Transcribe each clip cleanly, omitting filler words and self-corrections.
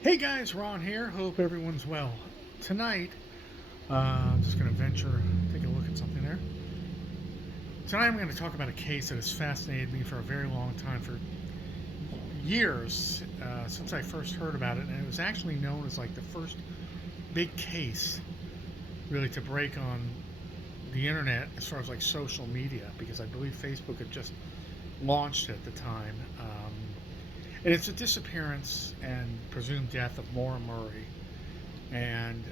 Hey guys, Ron here. Hope everyone's well. Tonight, I'm just going to take a look at something there. Tonight, I'm going to talk about a case that has fascinated me for a very long time, for years, since I first heard about it. And it was actually known as like the first big case, really, to break on the internet as far as like social media, because I believe Facebook had just launched at the time. And it's the disappearance and presumed death of Maura Murray. And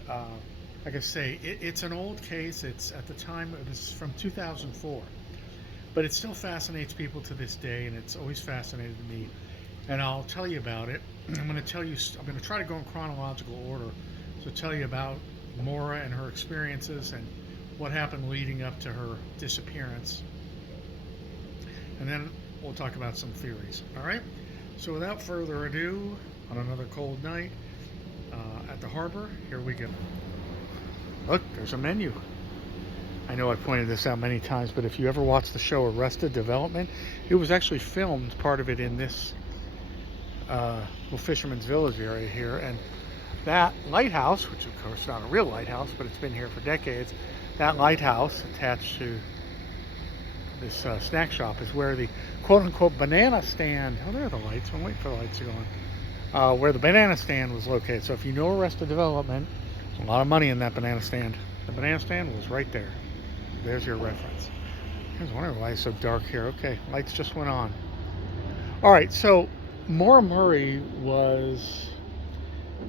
like I say, it's an old case. It's at the time it was from 2004, but it still fascinates people to this day, and it's always fascinated me. And I'll tell you about it. I'm going to tell you. I'm going to try to go in chronological order, so tell you about Maura and her experiences and what happened leading up to her disappearance, and then we'll talk about some theories. All right. So without further ado, on another cold night at the harbor, here we go. Look, there's a menu. I know I pointed this out many times, but if you ever watched the show Arrested Development, it was actually filmed, part of it, in this little Fisherman's Village area here. And that lighthouse, which of course is not a real lighthouse, but it's been here for decades, that lighthouse attached to this snack shop is where the quote-unquote banana stand, oh, there are the lights. I'm waiting for the lights to go on. Where the banana stand was located. So if you know Arrested Development, there's a lot of money in that banana stand. The banana stand was right there. There's your reference. I was wondering why it's so dark here. Okay, lights just went on. All right, so Maura Murray was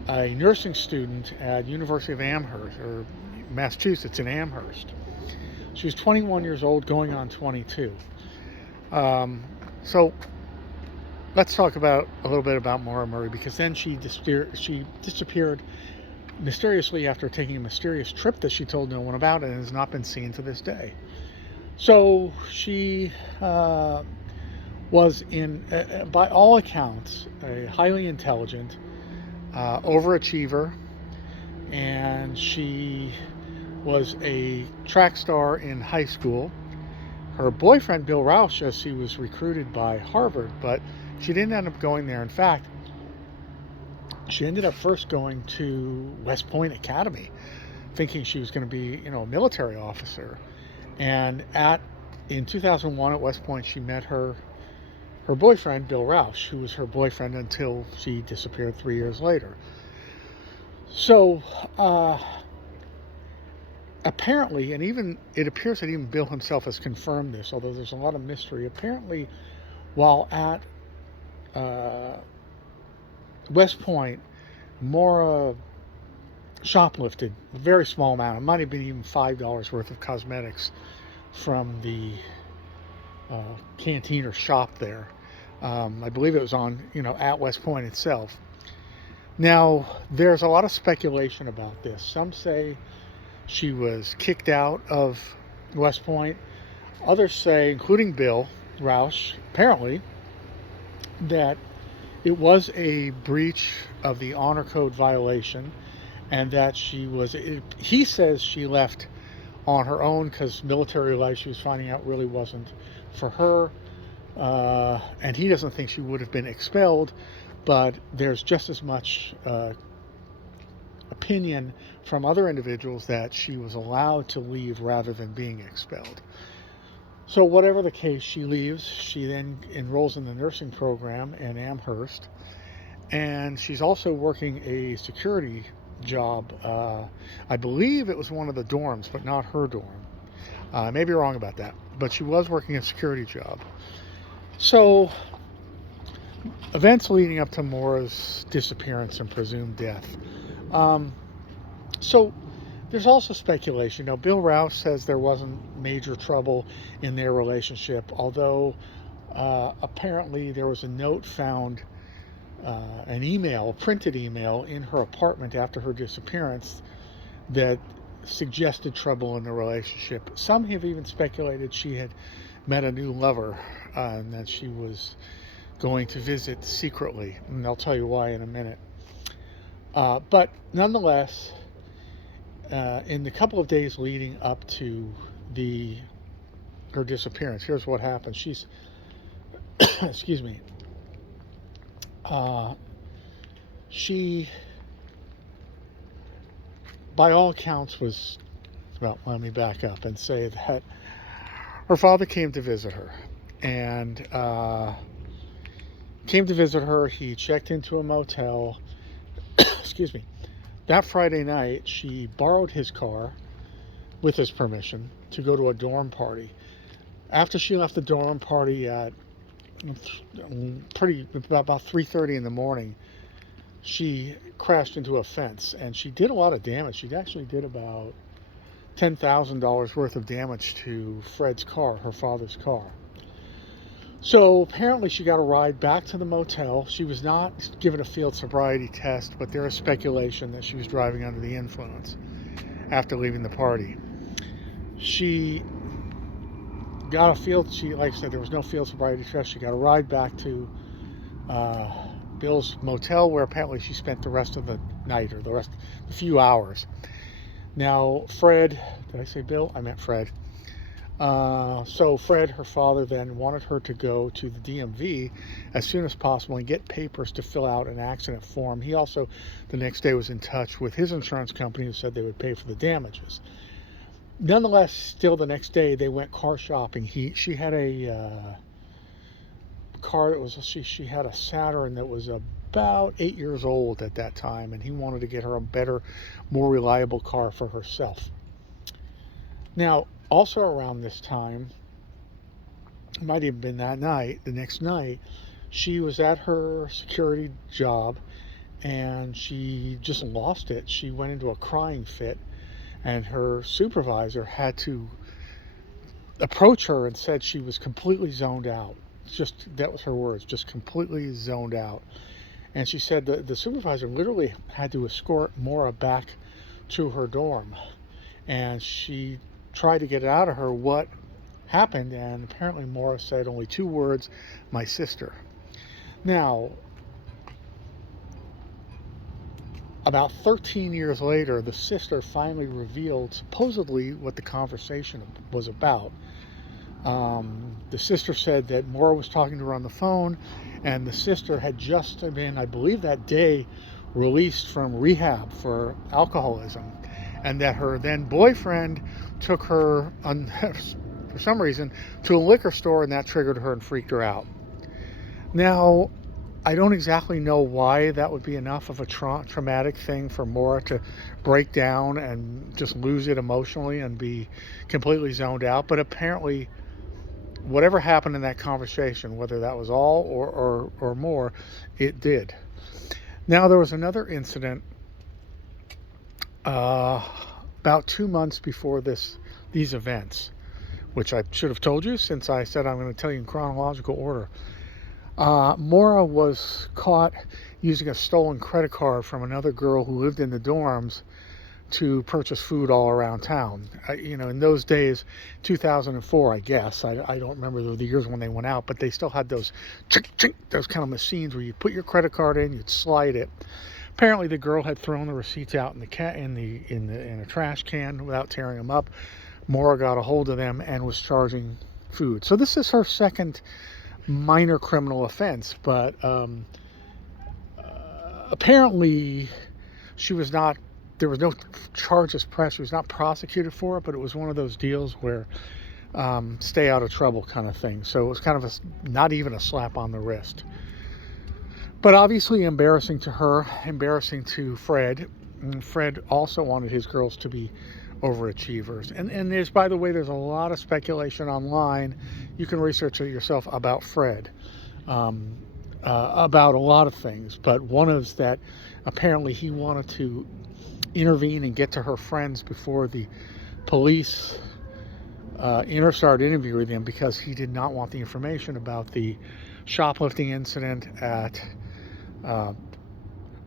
a nursing student at University of Amherst, or Massachusetts in Amherst. She was 21 years old, going on 22. So let's talk about a little bit about Maura Murray, because then she disappeared mysteriously after taking a mysterious trip that she told no one about and has not been seen to this day. So she was, by all accounts, a highly intelligent overachiever, and she was a track star in high school. Her boyfriend, Bill Rausch, as she was recruited by Harvard, but she didn't end up going there. In fact, she ended up first going to West Point Academy, thinking she was going to be, a military officer. And in 2001 at West Point, she met her boyfriend, Bill Rausch, who was her boyfriend until she disappeared 3 years later. So apparently, and even it appears that even Bill himself has confirmed this, although there's a lot of mystery. Apparently, while at West Point, Maura shoplifted a very small amount. It might have been even $5 worth of cosmetics from the canteen or shop there. I believe it was on, at West Point itself. Now, there's a lot of speculation about this. Some say she was kicked out of West Point. Others say, including Bill Rausch, apparently, that it was a breach of the honor code violation, and that he says she left on her own because military life, she was finding out, really wasn't for her. And he doesn't think she would have been expelled, but there's just as much opinion from other individuals that she was allowed to leave rather than being expelled. So whatever the case, she leaves. She then enrolls in the nursing program in Amherst, and she's also working a security job. I believe it was one of the dorms, but not her dorm. I may be wrong about that, but she was working a security job. So events leading up to Maura's disappearance and presumed death. So there's also speculation. Now, Bill Rouse says there wasn't major trouble in their relationship, although apparently there was a note found, an email, a printed email, in her apartment after her disappearance that suggested trouble in the relationship. Some have even speculated she had met a new lover and that she was going to visit secretly, and I'll tell you why in a minute. But nonetheless, in the couple of days leading up to her disappearance, here's what happened. She's, excuse me, She, by all accounts, was, well, let me back up and say that her father came to visit her. And came to visit her. He checked into a motel. Excuse me. That Friday night, she borrowed his car with his permission to go to a dorm party. After she left the dorm party at about 3:30 in the morning, she crashed into a fence, and she did a lot of damage. She actually did about $10,000 worth of damage to Fred's car, her father's car. So apparently she got a ride back to the motel. She was not given a field sobriety test, but there is speculation that she was driving under the influence after leaving the party. She got like I said, there was no field sobriety test. She got a ride back to Bill's motel, where apparently she spent the rest of the night, or the few hours. Now, Fred, did I say Bill? I meant Fred. So Fred, her father, then wanted her to go to the DMV as soon as possible and get papers to fill out an accident form. He also, the next day, was in touch with his insurance company, who said they would pay for the damages. Nonetheless, still the next day, they went car shopping. She had a car that was, she had a Saturn that was about 8 years old at that time, and he wanted to get her a better, more reliable car for herself. Now, also around this time, it might have been that night, the next night, she was at her security job, and she just lost it. She went into a crying fit, and her supervisor had to approach her and said she was completely zoned out. That was her words, just completely zoned out. And she said the supervisor literally had to escort Maura back to her dorm, and she tried to get it out of her what happened, and apparently Maura said only 2 words: "My sister." Now, about 13 years later, the sister finally revealed supposedly what the conversation was about. The sister said that Maura was talking to her on the phone, and the sister had just been, I believe that day, released from rehab for alcoholism, and that her then boyfriend took her for some reason to a liquor store, and that triggered her and freaked her out. Now, I don't exactly know why that would be enough of a traumatic thing for Maura to break down and just lose it emotionally and be completely zoned out, but apparently whatever happened in that conversation, whether that was all or more, it did. Now, there was another incident about 2 months before these events, which I should have told you, since I said I'm going to tell you in chronological order. Maura was caught using a stolen credit card from another girl who lived in the dorms to purchase food all around town. In those days, 2004, I guess, I don't remember the years when they went out, but they still had those chink, chink, those kind of machines where you put your credit card in, you'd slide it. Apparently, the girl had thrown the receipts out in a trash can without tearing them up. Maura got a hold of them and was charging food. So this is her second minor criminal offense, but apparently there was no charges pressed. She was not prosecuted for it, but it was one of those deals where stay out of trouble kind of thing. So it was kind of not even a slap on the wrist. But obviously embarrassing to her, embarrassing to Fred. And Fred also wanted his girls to be overachievers. And there's, by the way, there's a lot of speculation online. You can research it yourself about Fred, about a lot of things. But one is that apparently he wanted to intervene and get to her friends before the police started interviewing them, because he did not want the information about the shoplifting incident at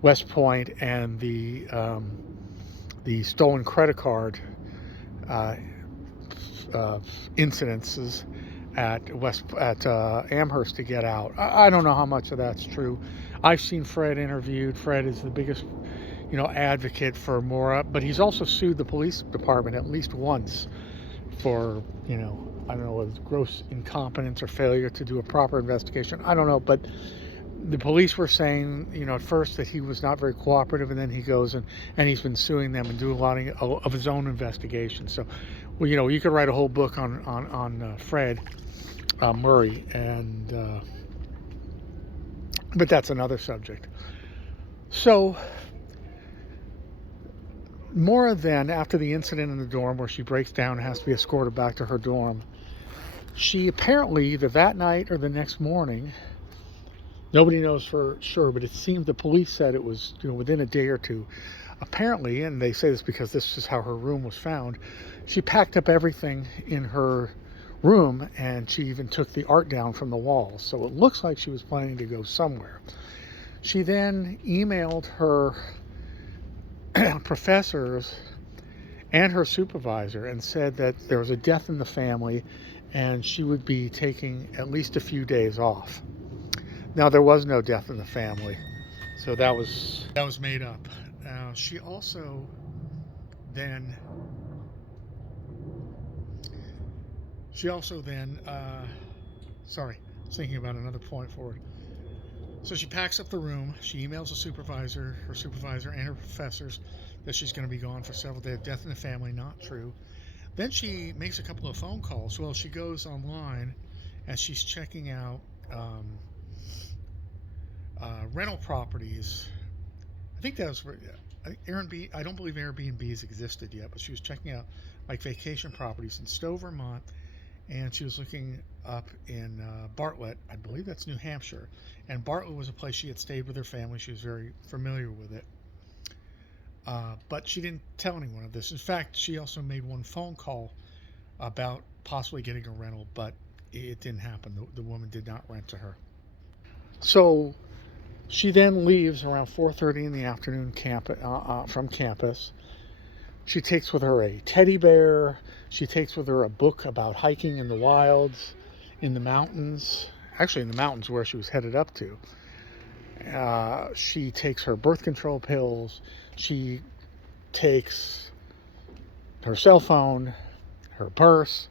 West Point and the stolen credit card incidences at Amherst to get out. I don't know how much of that's true. I've seen Fred interviewed. Fred is the biggest, advocate for Maura, but he's also sued the police department at least once for, I don't know, gross incompetence or failure to do a proper investigation. I don't know, but The police were saying, at first that he was not very cooperative, and then he goes and he's been suing them and doing a lot of his own investigation. So, well, you could write a whole book on Fred Murray, and but that's another subject. So, Maura then, after the incident in the dorm where she breaks down and has to be escorted back to her dorm, she apparently either that night or the next morning, nobody knows for sure, but it seemed the police said it was within a day or two. Apparently, and they say this because this is how her room was found, she packed up everything in her room and she even took the art down from the walls. So it looks like she was planning to go somewhere. She then emailed her professors and her supervisor and said that there was a death in the family and she would be taking at least a few days off. Now, there was no death in the family, so that was made up. She also then sorry, I was thinking about another point forward. So she packs up the room. She emails her supervisor, and her professors that she's going to be gone for several days. Death in the family, not true. Then she makes a couple of phone calls. Well, she goes online and she's checking out rental properties. I think that was Airbnb. I don't believe Airbnbs existed yet, but she was checking out like vacation properties in Stowe, Vermont, and she was looking up in Bartlett. I believe that's New Hampshire. And Bartlett was a place she had stayed with her family. She was very familiar with it. But she didn't tell anyone of this. In fact, she also made one phone call about possibly getting a rental, but it didn't happen. The woman did not rent to her. So she then leaves around 4:30 in the afternoon from campus. She takes with her a teddy bear. She takes with her a book about hiking in the wilds, in the mountains. Actually, in the mountains where she was headed up to. She takes her birth control pills. She takes her cell phone, her purse,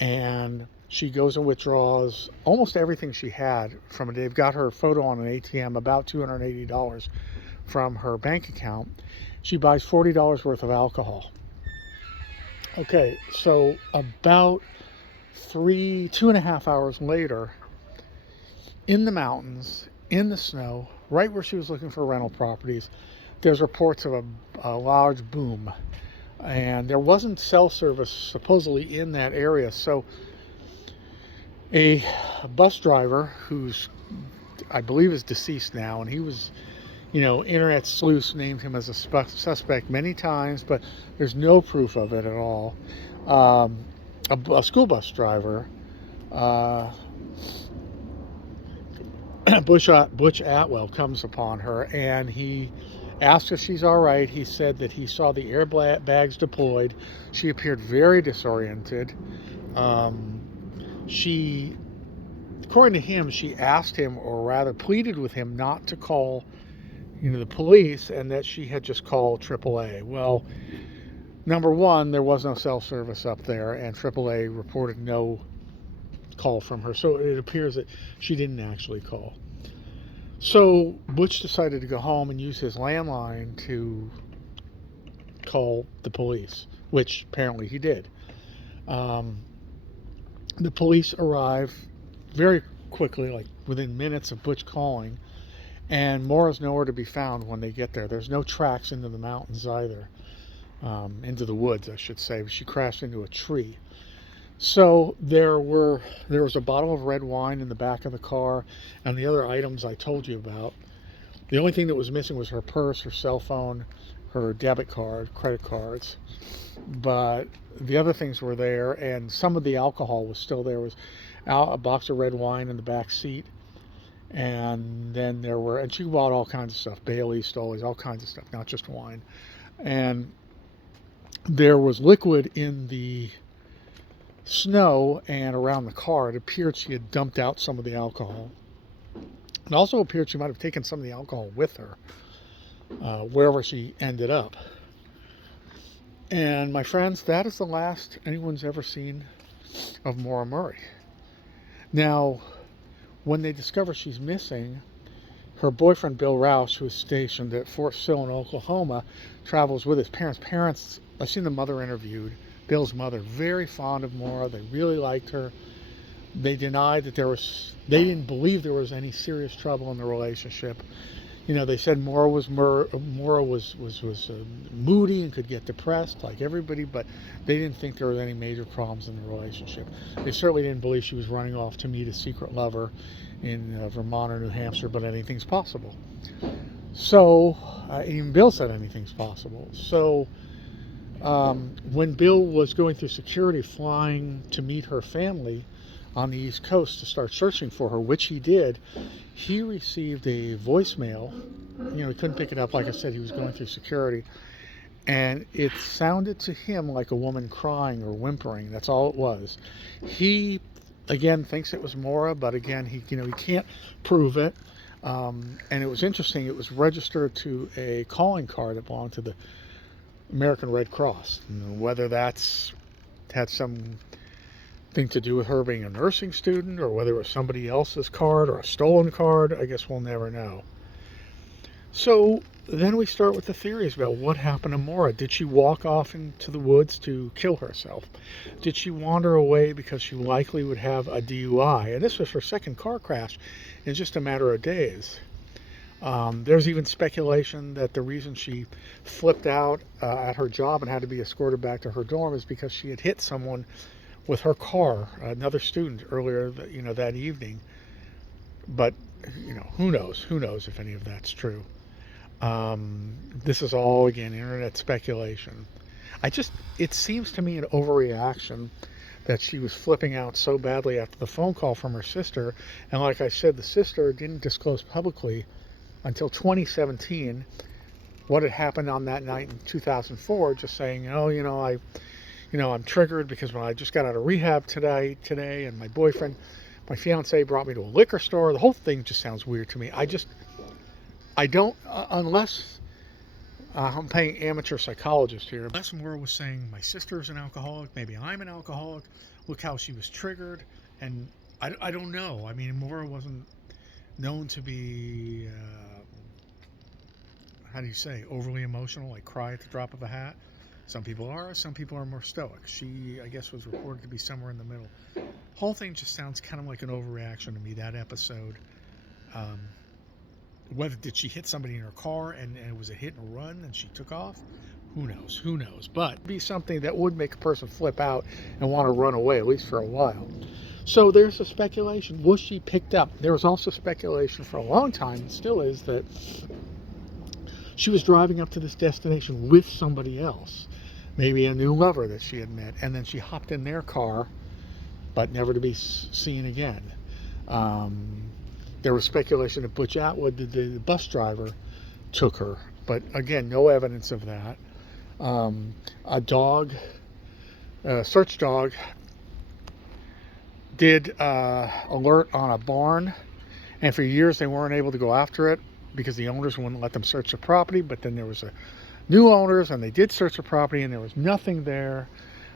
and she goes and withdraws almost everything she had from it. They've got her photo on an ATM, about $280 from her bank account. She buys $40 worth of alcohol. Okay, so about 2.5 hours later, in the mountains, in the snow, right where she was looking for rental properties, there's reports of a large boom. And there wasn't cell service supposedly in that area. So a bus driver who's, I believe, is deceased now, and he was, internet sleuths named him as a suspect many times, but there's no proof of it at all. A school bus driver, Butch Atwell, comes upon her and he asks if she's all right. He said that he saw the airbags deployed. She appeared very disoriented. According to him, she asked him, or rather pleaded with him, not to call the police, and that she had just called AAA. Well, number one, there was no cell service up there, and AAA reported no call from her, so it appears that she didn't actually call. So Butch decided to go home and use his landline to call the police, which apparently he did. The police arrive very quickly, like within minutes of Butch calling, and Maura's nowhere to be found when they get there. There's no tracks into the mountains either, into the woods, I should say. She crashed into a tree. So there was a bottle of red wine in the back of the car and the other items I told you about. The only thing that was missing was her purse, her cell phone, her debit card, credit cards. But the other things were there, and some of the alcohol was still there. There was a box of red wine in the back seat. And then and she bought all kinds of stuff, Bailey's, Stoley's, all kinds of stuff, not just wine. And there was liquid in the snow and around the car. It appeared she had dumped out some of the alcohol. It also appeared she might have taken some of the alcohol with her, wherever she ended up. And my friends, that is the last anyone's ever seen of Maura Murray. Now, when they discover she's missing, her boyfriend, Bill Rouse, who is stationed at Fort Sill in Oklahoma, travels with his parents. Parents, I've seen the mother interviewed, Bill's mother, very fond of Maura. They really liked her. They denied that they didn't believe there was any serious trouble in the relationship. You know, they said Maura was moody and could get depressed like everybody, but they didn't think there was any major problems in the relationship. They certainly didn't believe she was running off to meet a secret lover in Vermont or New Hampshire, but anything's possible. So, even Bill said anything's possible. So, when Bill was going through security, flying to meet her family on the East Coast to start searching for her, which he did, he received a voicemail. You know, he couldn't pick it up. Like I said, he was going through security. And it sounded to him like a woman crying or whimpering. That's all it was. He, again, thinks it was Maura, but again, he can't prove it. And it was interesting. It was registered to a calling card that belonged to the American Red Cross. Whether that's had some thing to do with her being a nursing student, or whether it was somebody else's card or a stolen card, I guess we'll never know. So then we start with the theories about what happened to Maura. Did she walk off into the woods to kill herself? Did she wander away because she likely would have a DUI? And this was her second car crash in just a matter of days. There's even speculation that the reason she flipped out at her job and had to be escorted back to her dorm is because she had hit someone with her car, another student, earlier that evening. But who knows if any of that's true. This is all, again, internet speculation. It seems to me an overreaction that she was flipping out so badly after the phone call from her sister. And like I said, the sister didn't disclose publicly until 2017 what had happened on that night in 2004, just saying, I'm triggered because when I just got out of rehab today, and my fiance brought me to a liquor store. The whole thing just sounds weird to me. I don't, unless I'm paying amateur psychologist here. Unless Maura was saying, my sister's an alcoholic, maybe I'm an alcoholic, look how she was triggered, and I don't know. I mean, Maura wasn't known to be, overly emotional, like cry at the drop of a hat. Some people are more stoic. She, I guess, was reported to be somewhere in the middle. Whole thing just sounds kind of like an overreaction to me, that episode. Did she hit somebody in her car and it was a hit and run and she took off? Who knows? But it'd be something that would make a person flip out and want to run away, at least for a while. So there's a speculation. Was she picked up? There was also speculation for a long time, and still is, that she was driving up to this destination with somebody else, maybe a new lover that she had met, and then she hopped in their car, but never to be seen again. There was speculation that Butch Atwood, the bus driver, took her, but again, no evidence of that. A search dog, did alert on a barn, and for years they weren't able to go after it because the owners wouldn't let them search the property. But then there was new owners, and they did search the property, and there was nothing there.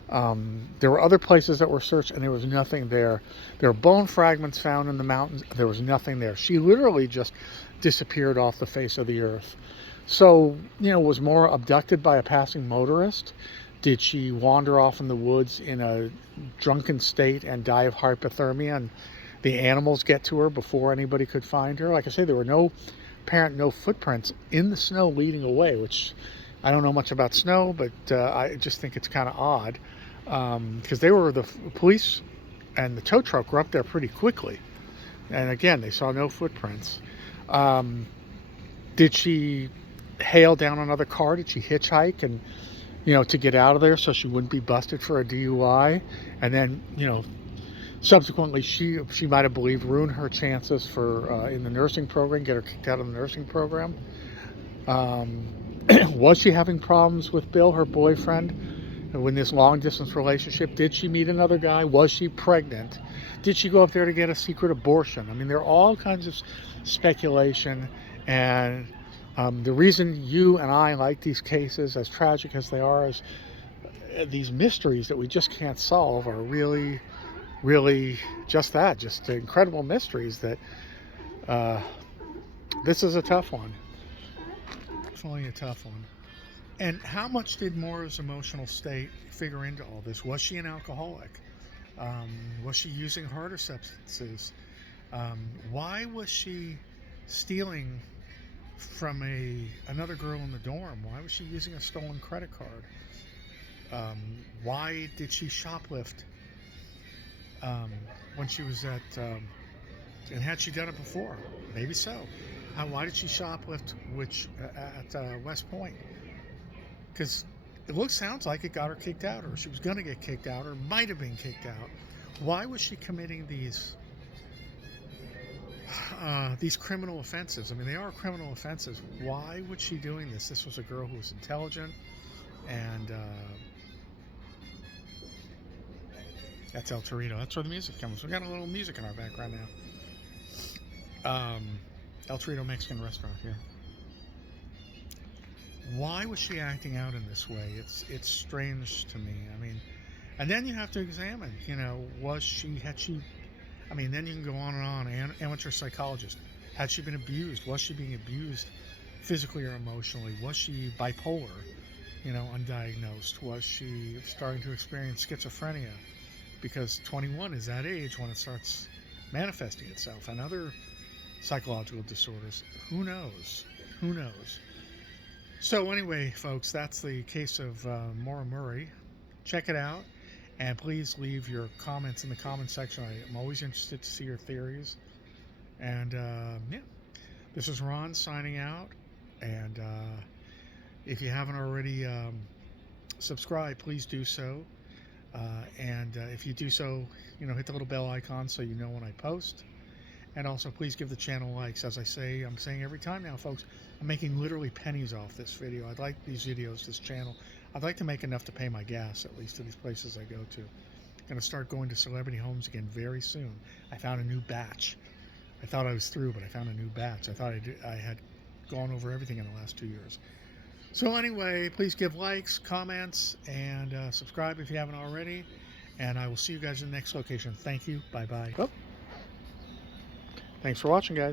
There were other places that were searched, and there was nothing there. There were bone fragments found in the mountains. There was nothing there. She literally just disappeared off the face of the earth. So, was Maura abducted by a passing motorist? Did she wander off in the woods in a drunken state and die of hypothermia, and the animals get to her before anybody could find her? Like I say, there were no footprints in the snow leading away, which I don't know much about snow, but I just think it's kind of odd, because the police and the tow truck were up there pretty quickly, and again, they saw no footprints. Did she hail down another car? Did she hitchhike and to get out of there so she wouldn't be busted for a DUI, and then subsequently she might have believed ruin her chances for in the nursing program, get her kicked out of the nursing program? Was she having problems with Bill, her boyfriend, in this long distance relationship? Did she meet another guy? Was she pregnant? Did she go up there to get a secret abortion? I mean, there are all kinds of speculation, and the reason you and I like these cases, as tragic as they are, is these mysteries that we just can't solve are really, really just incredible mysteries that This is a tough one. Definitely a tough one. And how much did Maura's emotional state figure into all this? Was she an alcoholic? Was she using harder substances? Why was she stealing from another girl in the dorm? Why was she using a stolen credit card? Why did she shoplift when she was at? And had she done it before? Maybe so. Why did she shoplift at West Point? Because sounds like it got her kicked out, or she was going to get kicked out, or might have been kicked out. Why was she committing these criminal offenses? I mean, they are criminal offenses. Why was she doing this? This was a girl who was intelligent, and that's El Torito. That's where the music comes. We got a little music in our background now. El Torito Mexican restaurant here. Why was she acting out in this way? It's strange to me. I mean, and then you have to examine, I mean, then you can go on and on. Amateur psychologist. Had she been abused? Was she being abused physically or emotionally? Was she bipolar, undiagnosed? Was she starting to experience schizophrenia? Because 21 is that age when it starts manifesting itself, and other psychological disorders. Who knows? Who knows? So anyway, folks, that's the case of Maura Murray. Check it out, and please leave your comments in the comment section. I'm always interested to see your theories. And yeah, this is Ron signing out. And if you haven't already subscribed, please do so. And if you do so, hit the little bell icon so you know when I post. And also, please give the channel likes. As I'm saying every time now, folks, I'm making literally pennies off this video. I'd like these videos, this channel. I'd like to make enough to pay my gas, at least to these places I go to. I'm going to start going to celebrity homes again very soon. I found a new batch. I thought I was through, but I found a new batch. I thought I had gone over everything in the last 2 years. So anyway, please give likes, comments, and subscribe if you haven't already. And I will see you guys in the next location. Thank you. Bye-bye. Oh. Thanks for watching, guys.